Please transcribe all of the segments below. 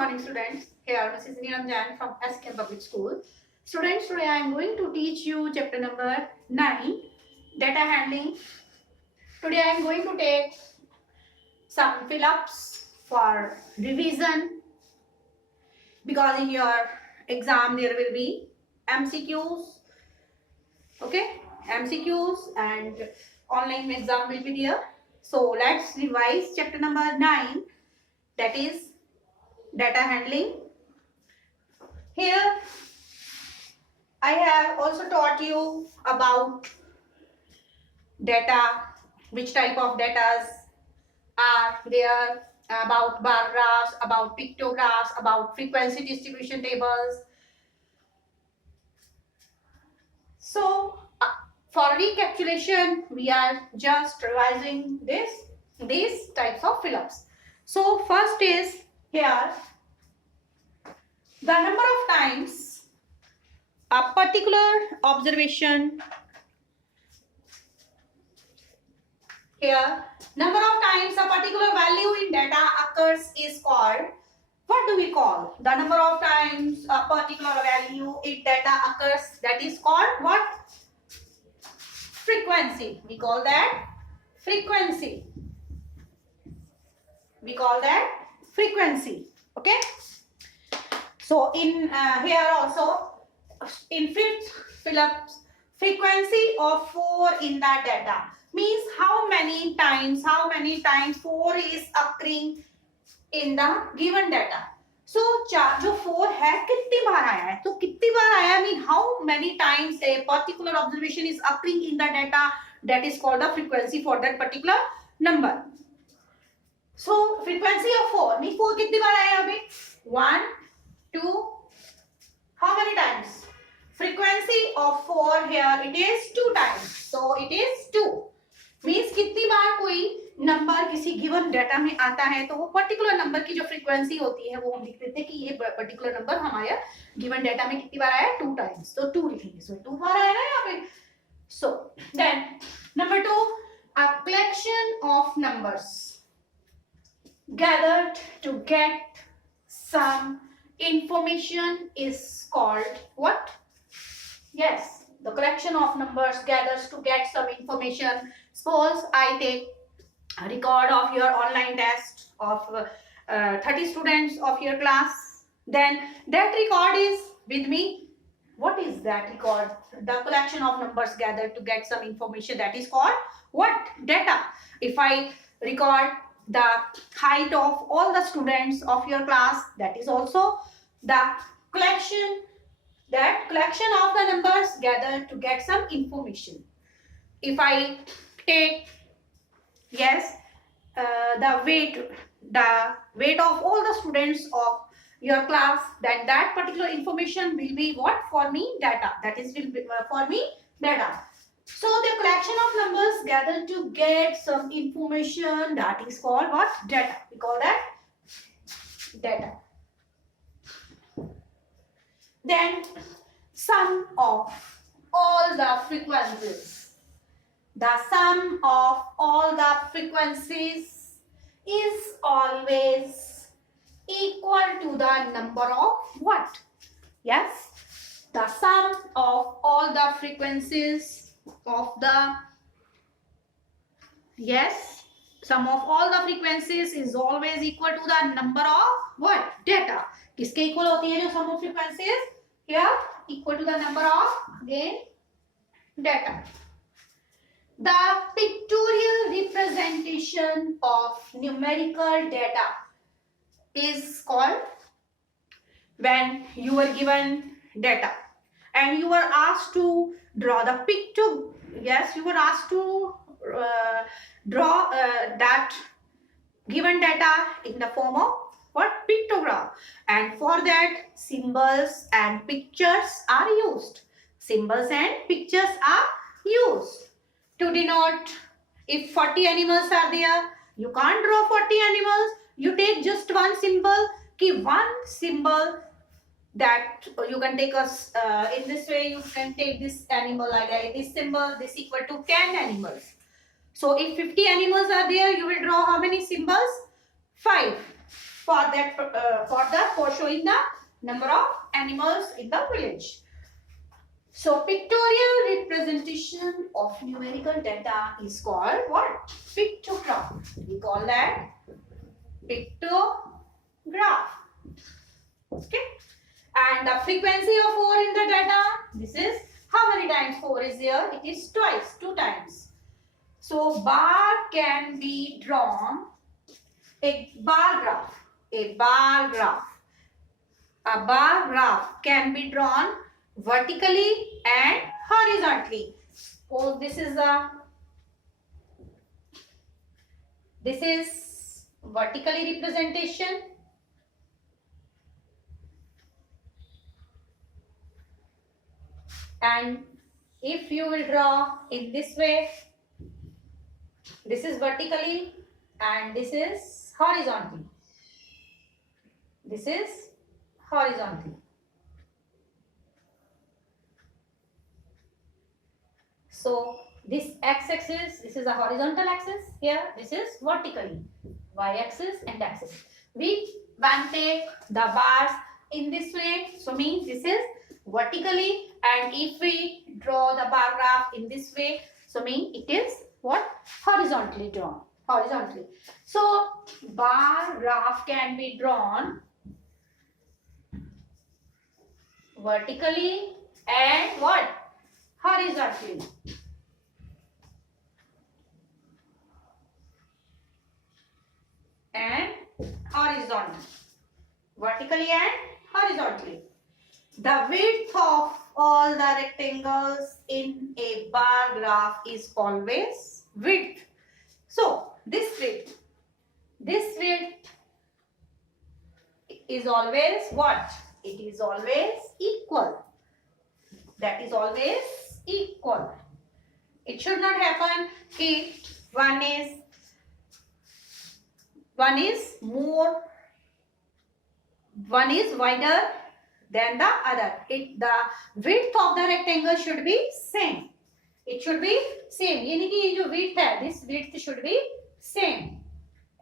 morning, students. Here, Mrs. Neelam Jain from SKM Public School. Students, today I am going to teach you chapter number 9, data handling. Today I am going to take some fill-ups for revision because in your exam there will be MCQs. Okay, MCQs and online exam will be there. So let's revise chapter number 9, that is data handling. Here I have also taught you about data, which type of data are there, about bar graphs, about pictographs, about frequency distribution tables. So for recapitulation, we are just revising these types of fill-ups. So first is here the number of times a particular observation, here number of times a particular value in data occurs is called, what do we call? The number of times a particular value in data occurs, that is called what? Frequency. We call that frequency. We call that frequency. Okay. So in here also in fifth fill-up, frequency of 4 in the data means how many times 4 is occurring in the given data. So जो 4 है कितनी बार आया है, तो कितनी बार आया mean how many times a particular observation is occurring in the data, that is called the frequency for that particular number. So frequency of 4 means 4 कितनी बार आया अभी 1 2, how many times? Frequency of 4 here it is 2 times, so it is 2 means कितनी बार कोई number किसी given data में आता है तो वो पर्टिकुलर नंबर की जो फ्रीक्वेंसी होती है वो हम लिख देते हैं कि ये पर्टिकुलर नंबर हमारे गिवन डाटा में कितनी बार आया 2 टाइम्स, तो 2 लिखेंगे, सो 2 बार आया ना यहाँ पे. So then number 2, a collection of numbers gathered to get some information is called what? Yes, the collection of numbers gathers to get some information. Suppose I take a record of your online test of 30 students of your class. Then that record is with me. What is that record? The collection of numbers gathered to get some information, that is called what? Data. If I record the height of all the students of your class, that is also the collection. That collection of the numbers gathered to get some information. If I take, yes, the weight of all the students of your class, then that particular information will be what for me? Data. That is will be for me data. So the collection of numbers gathered to get some information, that is called what? Data. We call that data. Then sum of all the frequencies. The sum of all the frequencies is always equal to the number of what? Yes, the sum of all the frequencies of the, yes, sum of all the frequencies is always equal to the number of what? Data. किसके equal होती है जो sum of frequencies? Here equal to the number of, again, data. The pictorial representation of numerical data is called when you were given data and you were asked to draw the picture. Yes, you were asked to draw that given data in the form of what? Pictograph. And for that symbols and pictures are used. Symbols and pictures are used to denote. If 40 animals are there, you can't draw 40 animals. You take just one symbol. Keep one symbol that you can take us in this way. You can take this animal like this symbol. This equal to 10 animals. So if 50 animals are there, you will draw how many symbols? 5. for showing the number of animals in the village. So pictorial representation of numerical data is called what? Pictograph. We call that pictograph. Okay. And the frequency of 4 in the data, this is how many times 4 is here? It is twice, 2 times. So bar can be drawn, a bar graph. A bar graph can be drawn vertically and horizontally. So this is vertically representation. And if you will draw in this way, this is vertically and this is horizontally. This is horizontally. So this x-axis, this is a horizontal axis. Here, this is vertically. Y-axis and axis. We take the bars in this way. So means this is vertically, and if we draw the bar graph in this way, so mean it is what? Horizontally drawn. Horizontally. So bar graph can be drawn vertically and what? Horizontally. And horizontally. Vertically and horizontally. The width of all the rectangles in a bar graph is always width. So this width is always what? It is always equal. That is always equal. It should not happen कि one is wider than the other. The width of the rectangle should be same. It should be same. यानी कि ये जो width है, this width should be same,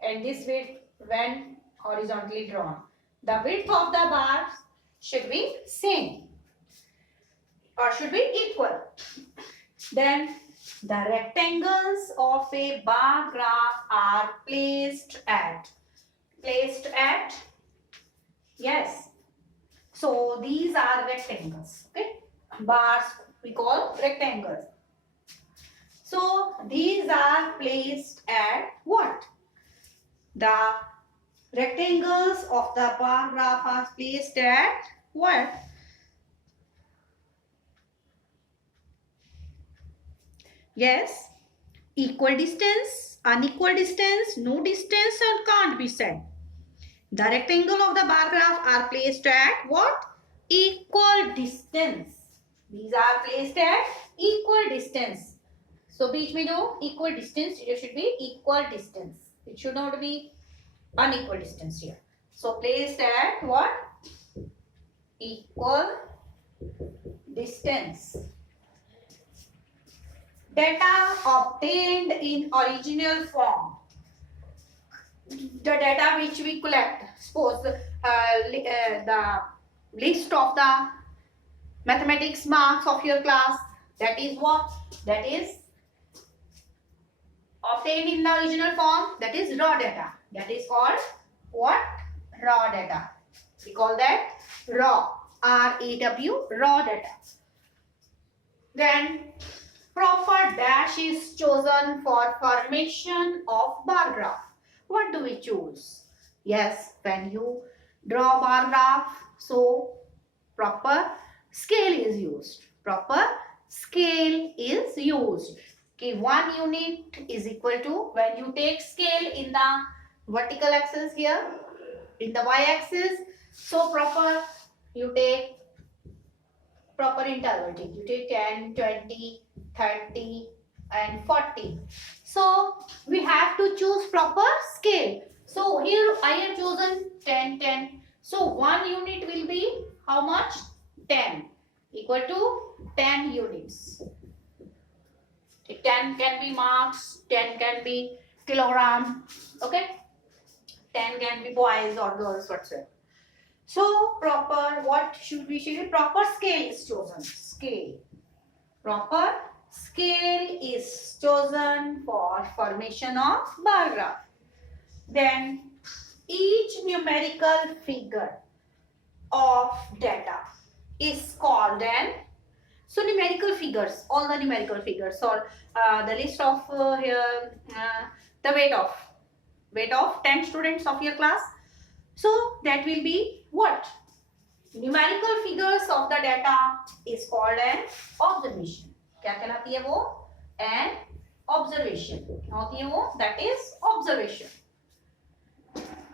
and this width when horizontally drawn, the width of the bars should be same or should be equal. Then the rectangles of a bar graph are placed at. Yes. So these are rectangles. Okay. Bars we call rectangles. So these are placed at what? The rectangles of the bar graph are placed at what? Yes. Equal distance, unequal distance, no distance, and can't be said. The rectangle of the bar graph are placed at what? Equal distance. These are placed at equal distance. So बीच में जो equal distance, it should be equal distance. It should not be unequal distance here. So placed at what? Equal distance. Data obtained in original form. The data which we collect, suppose the list of the mathematics marks of your class, that is what? That is obtained in the original form, that is raw data. That is called what? Raw data. We call that raw, R-A-W, raw data. Then proper dash is chosen for formation of bar graph. What do we choose? Yes, when you draw bar graph, so proper scale is used. Proper scale is used. Okay, 1 unit is equal to, when you take scale in the vertical axis here, in the y-axis, so proper, you take proper interval. You take 10, 20, 30 and 40. So we have to choose proper scale. So here I have chosen 10, 10. So 1 unit will be how much? 10. Equal to 10 units. 10 can be marks, 10 can be kilogram. Okay. 10 can be boys or girls, whatsoever. So proper, what should we say? Proper scale is chosen. Scale. Proper scale is chosen for formation of bar graph. Then each numerical figure of data is called an, so numerical figures, all the numerical figures, or the list of here, the weight of 10 students of your class. So that will be what? Numerical figures of the data is called an observation. क्या कहलाती है वो? An observation. क्या होती है वो? That is observation.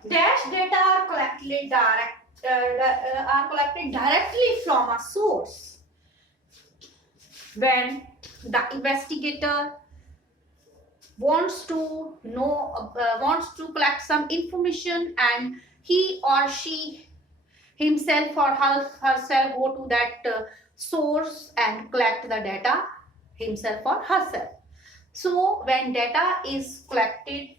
Dash data are collected directly from a source. When the investigator wants to know, wants to collect some information, and he or she himself or herself go to that source and collect the data himself or herself. So when data is collected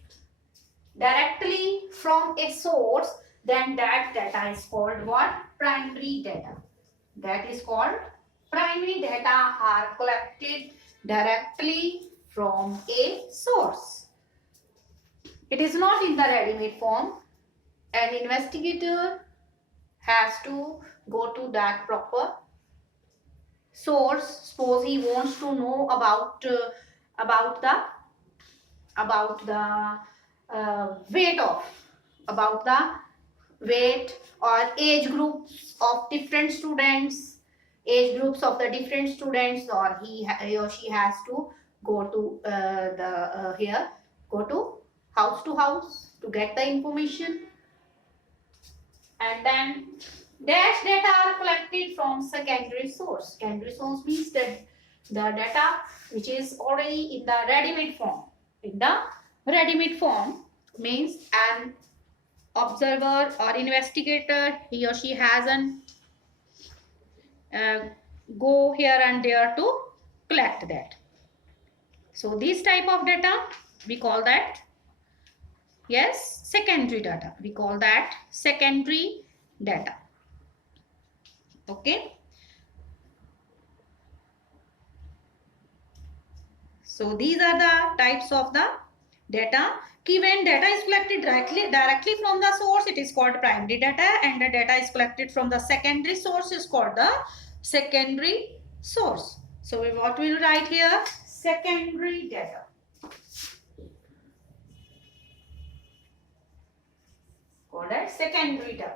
directly from a source, then that data is called what? Primary data. That is called primary data are collected directly from a source. It is not in the ready-made form. An investigator has to go to that proper source. Suppose he wants to know about the weight or age groups of different students, or he or she has to go to go to house to get the information. And then dash data are collected from secondary source. Secondary source means that the data which is already in the ready-made form. In the ready-made form means an observer or investigator, he or she has an go here and there to collect that. So this type of data we call that, yes, secondary data. We call that secondary data. Okay. So these are the types of the data. When data is collected directly from the source, it is called primary data, and the data is collected from the secondary source is called the secondary source. So what we will write here? Secondary data. Called as secondary data.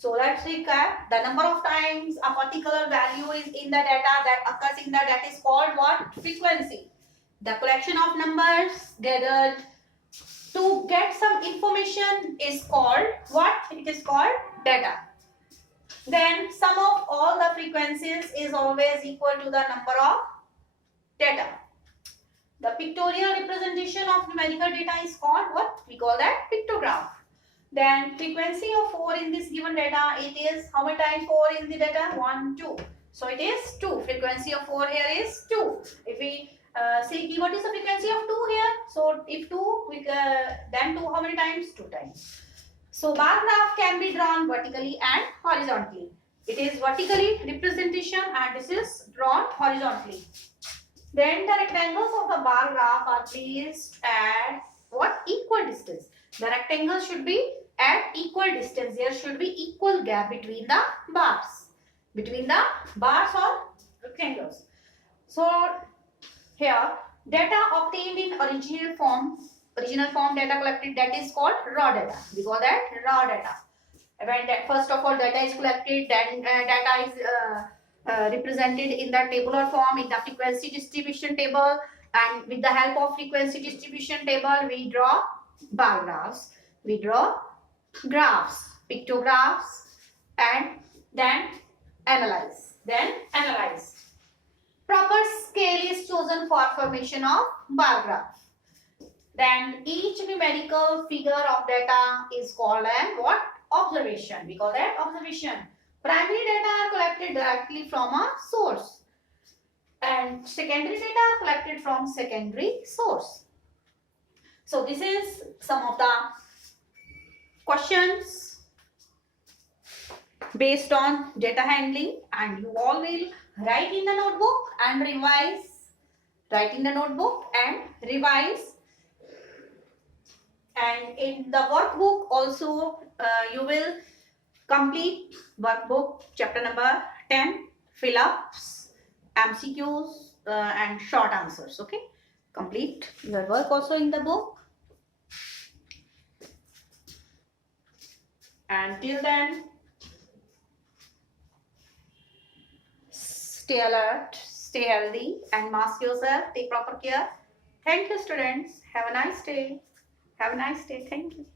So let's recap. The number of times a particular value is in the data that occurs in the data is called what? Frequency. The collection of numbers gathered to get some information is called what? It is called data. Then sum of all the frequencies is always equal to the number of data. The pictorial representation of numerical data is called what? We call that pictograph. Then frequency of 4 in this given data, it is how many times 4 in the data? 1, 2. So it is 2. Frequency of 4 here is 2. If we see what is the frequency of 2 here? So if 2, then 2 how many times? 2 times. So bar graph can be drawn vertically and horizontally. It is vertically representation and this is drawn horizontally. Then the rectangles of the bar graph are placed at what? Equal distance. The rectangle should be at equal distance. There should be equal gap between the bars. Between the bars or rectangles. So here data obtained in original form data collected, that is called raw data. We call that raw data. When first of all data is collected, then data is represented in the tabular form in the frequency distribution table, and with the help of frequency distribution table we draw bar graphs, we draw graphs, pictographs, and then analyze. Proper scale is chosen for formation of bar graph. Then each numerical figure of data is called an what? Observation. We call that observation. Primary data are collected directly from a source. and secondary data are collected from secondary source. So this is some of the questions based on data handling, and you all will write in the notebook and revise. Write in the notebook and revise. And in the workbook also you will complete workbook chapter number 10, fill-ups, MCQs and short answers. Okay, complete your work also in the book. And till then, stay alert, stay healthy, and mask yourself. Take proper care. Thank you, students. Have a nice day. Have a nice day. Thank you.